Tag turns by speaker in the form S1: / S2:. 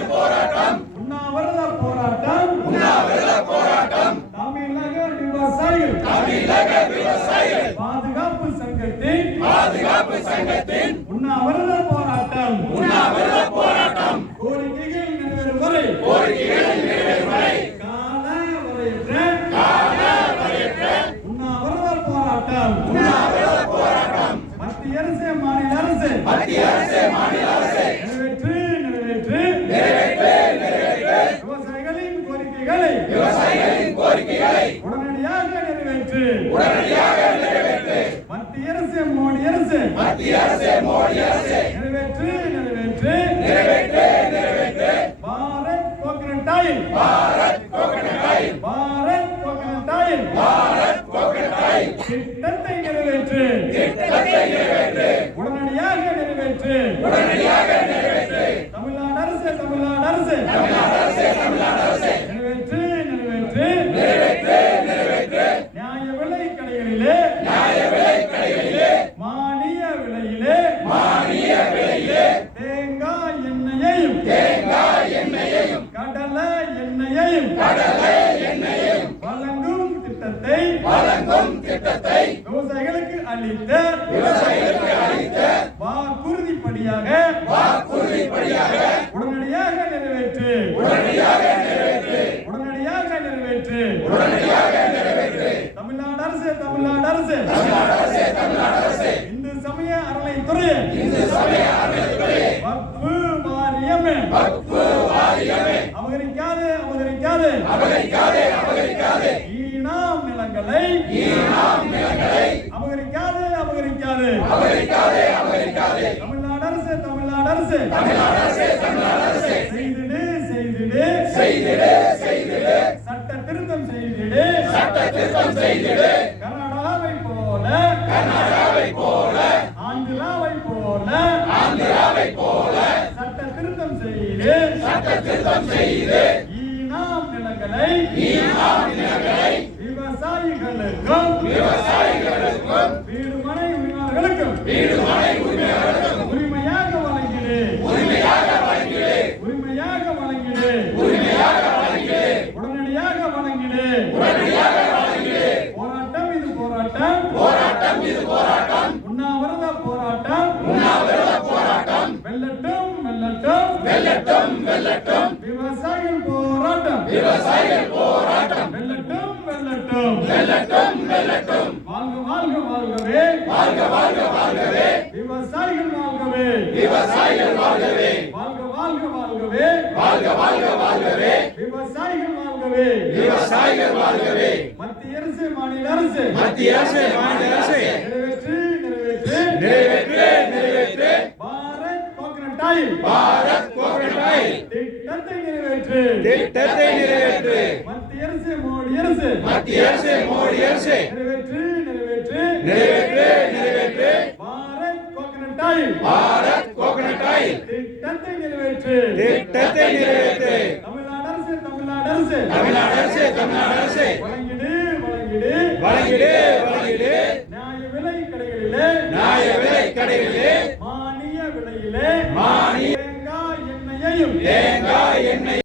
S1: போராட்டம்.
S2: உண்ணாவிரத போராட்டம்.
S1: உண்ணாவிரத போராட்டம்.
S2: தமிழக விவசாயிகள்.
S1: தமிழக விவசாயிகள்.
S2: பாதுகாப்பு சங்கத்தின்.
S1: பாதுகாப்பு சங்கத்தின்.
S2: உண்ணாவிரத போராட்டம்.
S1: உண்ணாவிரத போராட்டம்.
S2: கோரிக்கைகள் நிறைவேறும் வரை.
S1: கோரிக்கைகள் நிறைவேறும் வரை.
S2: கால வரையற்ற.
S1: கால வரையற்ற.
S2: உண்ணாவிரத போராட்டம்.
S1: உண்ணாவிரத போராட்டம்.
S2: மத்திய அரசு மாநில அரசு.
S1: மத்திய அரசு மாநில அரசு
S2: நிறைவேற்று நிறைவேற்று
S1: நிறைவேற்று நிறைவேற்று
S2: விவசாயிகளின் கோரிக்கைகளை
S1: விவசாயிகளின் கோரிக்கைகளை
S2: உடனடியாக நிறைவேற்று.
S1: உடனடியாக நிறைவேற்று.
S2: மத்திய அரசு மோடி அரசு
S1: மத்திய அரசு மோடி அரசு
S2: நிறைவேற்று நிறைவேற்று
S1: நிறைவேற்று நிறைவேற்று
S2: Bharat coconut oil
S1: Bharat coconut oil
S2: Bharat coconut oil
S1: Bharat coconut oil
S2: திட்டத்தை நிறைவேற்று
S1: திட்டத்தை நிறைவேற்று
S2: உடனடியாக நிறைவேற்று
S1: உடனடியாக நிறைவேற்று
S2: தமிழ்நாடு அரசு தமிழ்நாடு அரசு
S1: தமிழ்நாடு அரசு தமிழ்நாடு அரசு
S2: நிறைவேற்று நிறைவேற்று
S1: நிறைவேற்று நிறைவேற்று
S2: நியாய விலை கடைகளிலே
S1: நியாய விலை கடைகளிலே
S2: மானிய விலையிலே
S1: மானிய விலையிலே
S2: தேங்காய் எண்ணெயையும்
S1: தேங்காய் எண்ணெயையும்
S2: கடலை எண்ணெயையும்
S1: கடலை எண்ணெயையும்
S2: வழங்கும் திட்டத்தை
S1: வழங்கும் திட்டத்தை
S2: விவசாயிகளுக்கு அளித்த
S1: விவசாயிகளுக்கு அளித்த
S2: வாக்குறுதிப்படியாக
S1: வாக்குறுதிப்படியாக
S2: உடனடியாக நிறைவேற்று
S1: உடனடியாக நிறைவேற்று
S2: உடனடியாக நிறைவேற்று
S1: உடனடியாக நிறைவேற்று.
S2: தமிழ்நாடு அரசு தமிழ்நாடு அரசு
S1: தமிழ்நாடு அரசு
S2: அபகரிக்காது அபகரிக்காதே
S1: அபகரிக்காதே.
S2: ஈனாம் நிலங்களை
S1: ஈனாம் நிலங்களை
S2: அபகரிக்காது அபகரிக்காது.
S1: அபகரிக்காதே அபகரிக்காதே.
S2: தமிழ்நாடு அரசு தமிழ்நாடு அரசு.
S1: தமிழ்நாடு அரசு தமிழ்நாடு அரசு.
S2: செய்திடு செய்திடு.
S1: செய்திடு செய்திடு.
S2: சட்ட திருத்தம் செய்திடு.
S1: சட்ட திருத்தம் செய்திடு.
S2: கர்நாடகாவை போல.
S1: கர்நாடகாவை போல.
S2: ஆந்திராவை போல.
S1: ஆந்திராவை போல.
S2: சட்ட திருத்தம் செய்து.
S1: சட்ட திருத்தம் செய்து.
S2: ஈனாம் நிலங்களை
S1: ஈனாம்
S2: விவசாயிகளுக்கும்
S1: வீடு
S2: மனை உரிமையாளர்களுக்கும்
S1: வீடு மனை உரிமையாளர்களுக்கும்
S2: உரிமையாக வழங்கிடு.
S1: உரிமையாக வழங்கிடு.
S2: உரிமையாக வழங்கிடு
S1: உரிமையாக வழங்கிடு
S2: உடனடியாக வழங்கிடு.
S1: உடனடியாக வழங்கிடு
S2: போராட்டம் இது போராட்டம்.
S1: போராட்டம் இது போராட்டம்
S2: உண்ணாவிரத போராட்டம்.
S1: உண்ணாவிரத போராட்டம்
S2: வெல்லட்டும் வெல்லட்டும்
S1: வெல்லட்டும் வெல்லட்டும்.
S2: விவசாயிகள் போராட்டம் வெல்லட்டும் வெல்லட்டும்
S1: வெல்லட்டும் வெல்லட்டும்
S2: வாழ்க வாழ்க வாழ்கவே
S1: வாழ்க வாழ்க வாழ்கவே
S2: விவசாயிகள் வாழ்கவே
S1: விவசாயிகள் வாழ்கவே
S2: வாழ்க வாழ்க வாழ்கவே
S1: வாழ்க வாழ்க வாழ்கவே
S2: விவசாயிகள் வாழ்கவே
S1: விவசாயிகள் வாழ்கவே
S2: மத்திய அரசு மாநில அரசு
S1: மத்திய அரசு மாநில அரசு
S2: நிறைவேற்று நிறைவேற்று
S1: நிறைவேற்று நிறைவேற்று
S2: Bharat coconut oil
S1: Bharat coconut oil
S2: திட்டத்தை நிறைவேற்று
S1: திட்டத்தை
S2: மோடி அரசு.
S1: மத்திய அரசு மோடி அரசு.
S2: நிறைவேற்று நிறைவேற்று.
S1: நிறைவேற்று நிறைவேற்று.
S2: Bharat coconut oil.
S1: Bharat coconut oil.
S2: திட்டத்தை நிறைவேற்று.
S1: திட்டத்தை நிறைவேற்று.
S2: தமிழ்நாடு அரசு தமிழ்நாடு அரசு.
S1: தமிழ்நாடு அரசு தமிழ்நாடு அரசு.
S2: வழங்கிடு வழங்கிடு.
S1: வழங்கிடு வழங்கிடு.
S2: நியாய விலை கடைகளிலே.
S1: நியாய விலை கடைகளிலே.
S2: மானிய விலையிலே.
S1: மானிய
S2: தேங்காய் எண்ணெயையும்.
S1: தேங்காய்